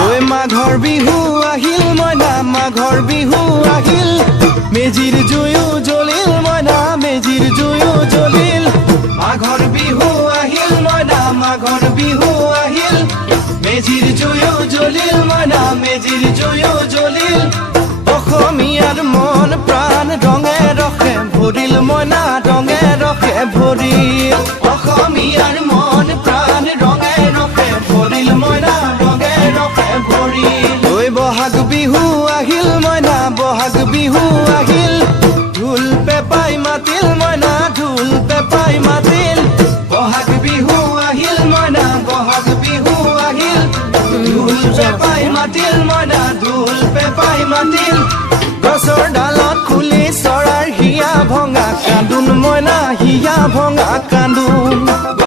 ঐ মাঘৰ বিহু আহিল মইনা মাঘৰ বিহু আহিল মেজিৰ জুয়ো জ্বলিল মইনা মেজিৰ জুয়ো জ্বলিল মাঘৰ বিহু আহিল মইনা মাঘৰ বিহু আহিল মেজিৰ জুয়ো জ্বলিল মইনা মেজিৰ জুয়ো জ্বলিল অসমীয়াৰ মন প্ৰাণ ৰঙে ৰসে ভৰিল মইনা ৰঙে ৰসে ভৰিল অসমীয়াৰ মন প্ৰাণ ৰঙে ৰসে ভৰিল মইনা ৰঙে ৰসে ভৰিল ঐ বহাগ বিহু আহিল মইনা বহাগ বিহু আহিল ঢোল পেপাই মাতিল মইনা ঢোল পেপাই মাতিল বহাগ বিহু আহিল মইনা বহাগ বিহু আহিল ঢোল পেপাই মাতিল মইনা ঢোল পেপাই মাতিল গছৰ ডালত খুলি চৰাৰ হিয়া ভঙা কান্দোন মইনা হিয়া ভঙা